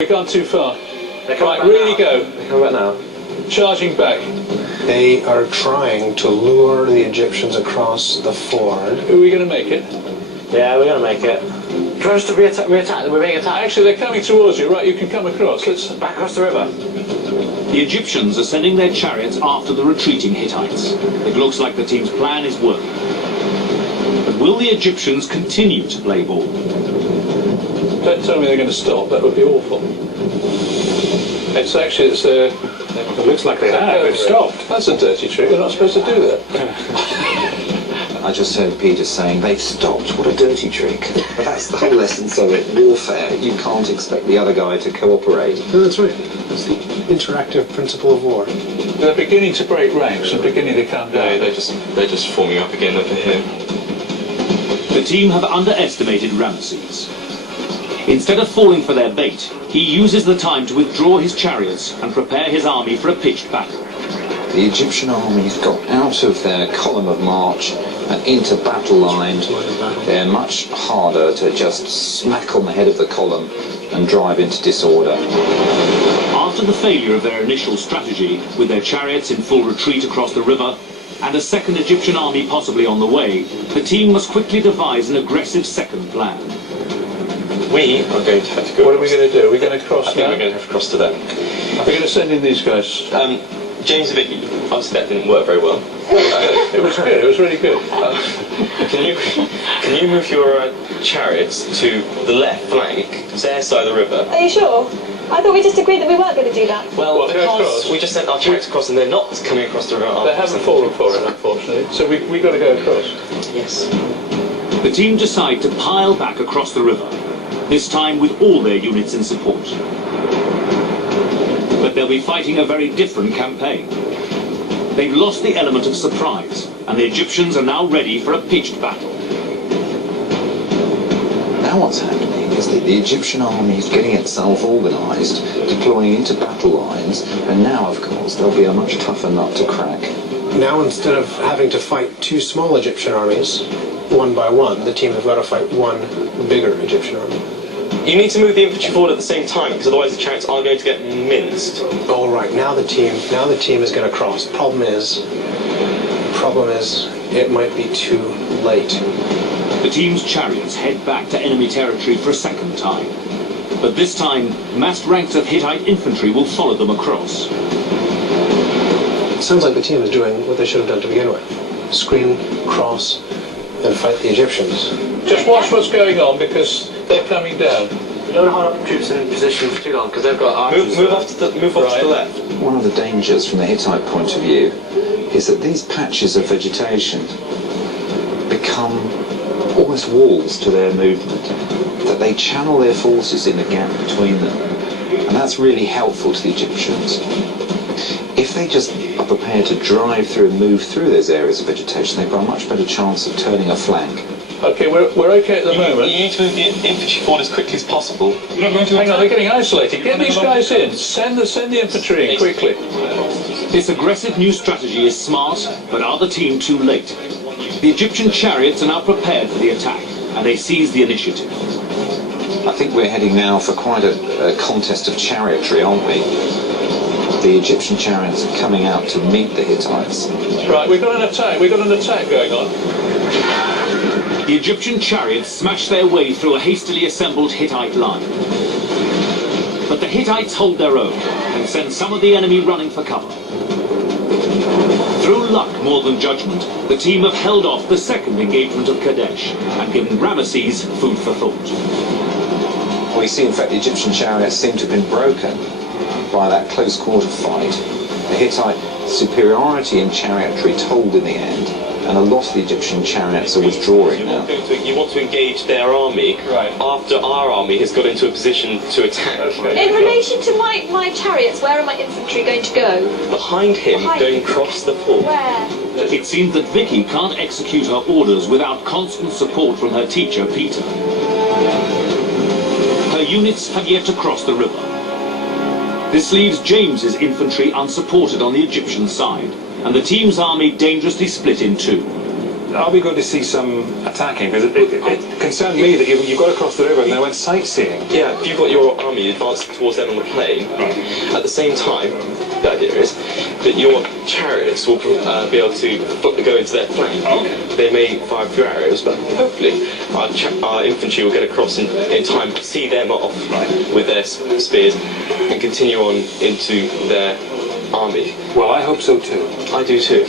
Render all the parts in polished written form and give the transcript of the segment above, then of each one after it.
We've gone too far. Right, really go. They're coming back now. Charging back. They are trying to lure the Egyptians across the ford. Are we going to make it? Yeah, we're going to make it. Try to re-attack. We're being attacked. Actually, they're coming towards you. Right, you can come across. Let's Back across the river. The Egyptians are sending their chariots after the retreating Hittites. It looks like the team's plan is working. But will the Egyptians continue to play ball? Don't tell me they're going to stop. That would be awful. It's actually, It looks like they have. They've stopped. That's a dirty trick. They're not supposed to do that. I just heard Peter saying they've stopped. What a dirty trick. But that's the whole essence of it. Warfare. You can't expect the other guy to cooperate. No, that's right. That's the interactive principle of war. They're beginning to break ranks and beginning to come down. They're just forming up again over here. The team have underestimated Ramesses. Instead of falling for their bait, he uses the time to withdraw his chariots and prepare his army for a pitched battle. The Egyptian army's got out of their column of march and into battle line. They're much harder to just smack on the head of the column and drive into disorder. After the failure of their initial strategy, with their chariots in full retreat across the river, and a second Egyptian army possibly on the way, the team must quickly devise an aggressive second plan. We are going to have to go. What are we going to do? We're going to cross I think now? we're going to have to cross to them. We're going to send in these guys. James and Vicky, obviously that didn't work very well. It was good. It was really good. Can you move your chariots to the left flank, their side of the river? Are you sure? I thought we just agreed that we weren't going to do that. Well, What, go because across? we just sent our chariots across and they're not coming across the river. They haven't fallen for it, unfortunately. So we got to go across. Yes. The team decide to pile back across the river, this time with all their units in support. But they'll be fighting a very different campaign. They've lost the element of surprise, and the Egyptians are now ready for a pitched battle. Now what's happening is that the Egyptian army is getting itself organised, deploying into battle lines, and now, of course, there'll be a much tougher nut to crack. Now, instead of having to fight two small Egyptian armies, one by one, the team have got to fight one bigger Egyptian army. You need to move the infantry forward at the same time, because otherwise the chariots are going to get minced. All right, now the team is going to cross. Problem is, it might be too late. The team's chariots head back to enemy territory for a second time. But this time, massed ranks of Hittite infantry will follow them across. It sounds like the team is doing what they should have done to begin with. Screen, cross, and fight the Egyptians. Just watch what's going on because they're coming down. You don't hold up troops in position for too long because they've got archers. Move off to the left. One of the dangers from the Hittite point of view is that these patches of vegetation become almost walls to their movement, that they channel their forces in the gap between them, and that's really helpful to the Egyptians. If they just are prepared to drive through and move through those areas of vegetation, they've got a much better chance of turning a flank. Okay, we're okay at the moment. You need to move the infantry forward as quickly as possible. Hang on, they're getting isolated. Get these guys in. Send the infantry in quickly. This aggressive new strategy is smart, but are the team too late? The Egyptian chariots are now prepared for the attack, and they seize the initiative. I think we're heading now for quite a contest of chariotry, aren't we? The Egyptian chariots are coming out to meet the Hittites. Right, we've got an attack going on. The Egyptian chariots smash their way through a hastily assembled Hittite line. But the Hittites hold their own and send some of the enemy running for cover. Through luck more than judgment, the team have held off the second engagement of Qadesh and given Ramesses food for thought. We see, in fact, the Egyptian chariots seem to have been broken by that close quarter fight. The Hittite superiority in chariotry told in the end, and a lot of the Egyptian chariots are withdrawing now. You want to engage their army after our army has got into a position to attack. In relation to my chariots, where are my infantry going to go? Behind him, going across the ford. Where? It seems that Vicky can't execute her orders without constant support from her teacher, Peter. Her units have yet to cross the river. This leaves James's infantry unsupported on the Egyptian side, and the team's army dangerously split in two. Are we going to see some attacking? Because it concerned me that you've got to cross the river and they went sightseeing. Yeah, if you've got your army advancing towards them on the plain, at the same time, the idea is that your chariots will be able to go into their flank. Okay. They may fire a few arrows, but hopefully our infantry will get across in time to see them off with their spears and continue on into their army. Well, I hope so too. I do too.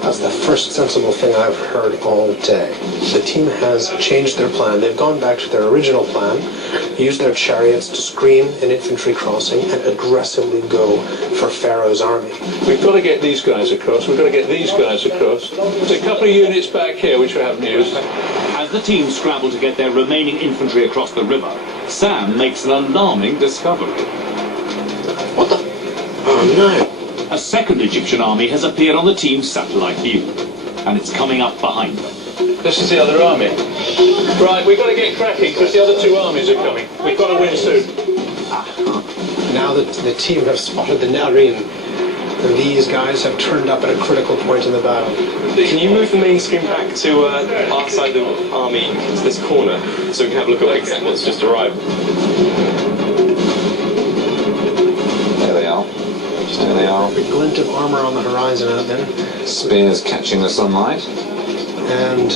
That's the first sensible thing I've heard all day. The team has changed their plan. They've gone back to their original plan, used their chariots to screen an infantry crossing and aggressively go for Pharaoh's army. We've got to get these guys across. We've got to get these guys across. There's a couple of units back here which we haven't used. As the team scramble to get their remaining infantry across the river, Sam makes an alarming discovery. What the? Oh no. A second Egyptian army has appeared on the team's satellite view, and it's coming up behind them. This is the other army. Right, we've got to get cracking because the other two armies are coming. We've got to win soon. Now that the team have spotted the Narin, these guys have turned up at a critical point in the battle. Can you move the main screen back to our side of the army, to this corner, so we can have a look at exactly what's just arrived? There they are. There they are. The glint of armor on the horizon out there. Spears catching the sunlight. And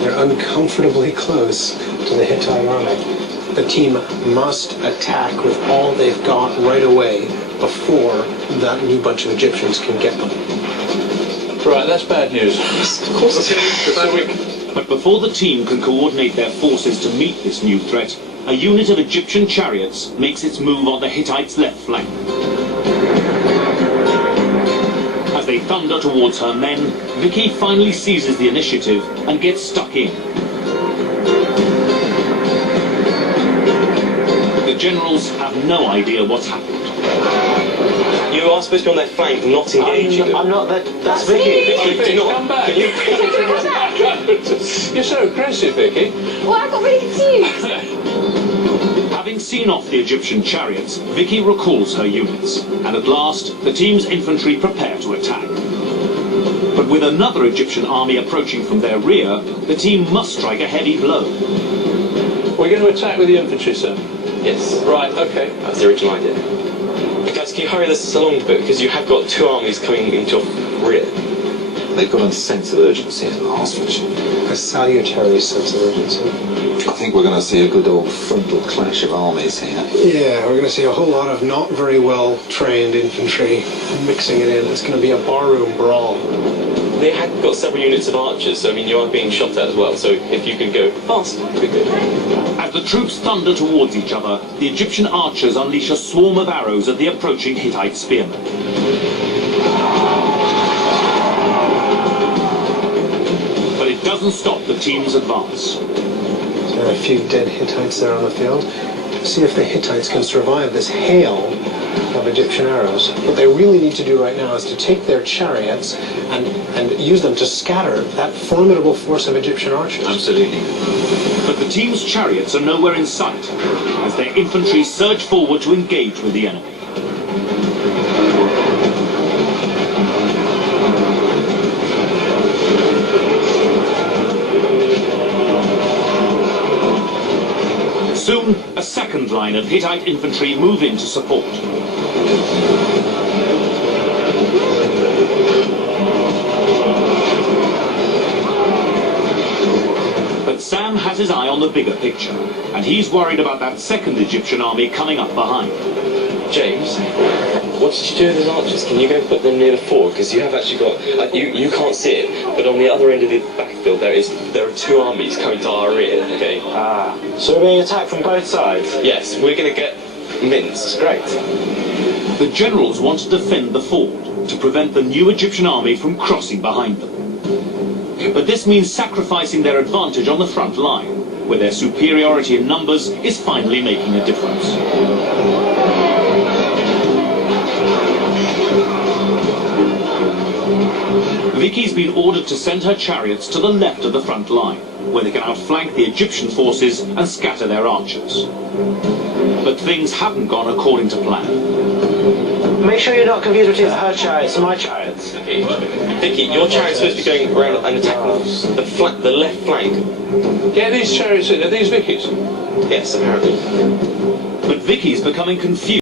they're uncomfortably close to the Hittite army. The team must attack with all they've got right away before that new bunch of Egyptians can get them. Right, that's bad news. Of course it's bad. But before the team can coordinate their forces to meet this new threat, a unit of Egyptian chariots makes its move on the Hittites' left flank. As they thunder towards her men, Vicky finally seizes the initiative and gets stuck in. The generals have no idea what's happened. You are supposed to be on their flank, not engaging them. I'm not that. That's Vicky. Do not. Come back. You're so aggressive, Vicky. Well, I got really confused. Having seen off the Egyptian chariots, Vicky recalls her units, and at last, the team's infantry prepare to attack. But with another Egyptian army approaching from their rear, the team must strike a heavy blow. We're going to attack with the infantry, sir. Yes. Right, okay. That's the original idea. Guys, can you hurry this along a bit, because you have got two armies coming into your rear. They've got a sense of urgency at last, A salutary sense of urgency. I think we're going to see a good old frontal clash of armies here. Yeah, we're going to see a whole lot of not very well trained infantry mixing it in. It's going to be a barroom brawl. They have got several units of archers, so I mean you are being shot at as well, so if you can go fast, it'd be good. As the troops thunder towards each other, the Egyptian archers unleash a swarm of arrows at the approaching Hittite spearmen. But it doesn't stop the team's advance. There are a few dead Hittites there on the field. See if the Hittites can survive this hail of Egyptian arrows. What they really need to do right now is to take their chariots and use them to scatter that formidable force of Egyptian archers. Absolutely. But the team's chariots are nowhere in sight as their infantry surge forward to engage with the enemy. Soon, a second line of Hittite infantry move in to support. But Sam has his eye on the bigger picture, and he's worried about that second Egyptian army coming up behind. James, what did you do with those archers? Can you go put them near the ford? Because you have actually got, you can't see it, but on the other end of the battlefield there are two armies coming to our rear, okay? So we're being attacked from both sides? Yes, we're going to get minced. Great. The generals want to defend the ford to prevent the new Egyptian army from crossing behind them. But this means sacrificing their advantage on the front line, where their superiority in numbers is finally making a difference. Vicky's been ordered to send her chariots to the left of the front line, where they can outflank the Egyptian forces and scatter their archers. But things haven't gone according to plan. Make sure you're not confused between her chariots and my chariots. Okay. Vicky, your chariot's supposed to be going around and attacking the left flank. Get these chariots in. Are these Vicky's? Yes, apparently. But Vicky's becoming confused.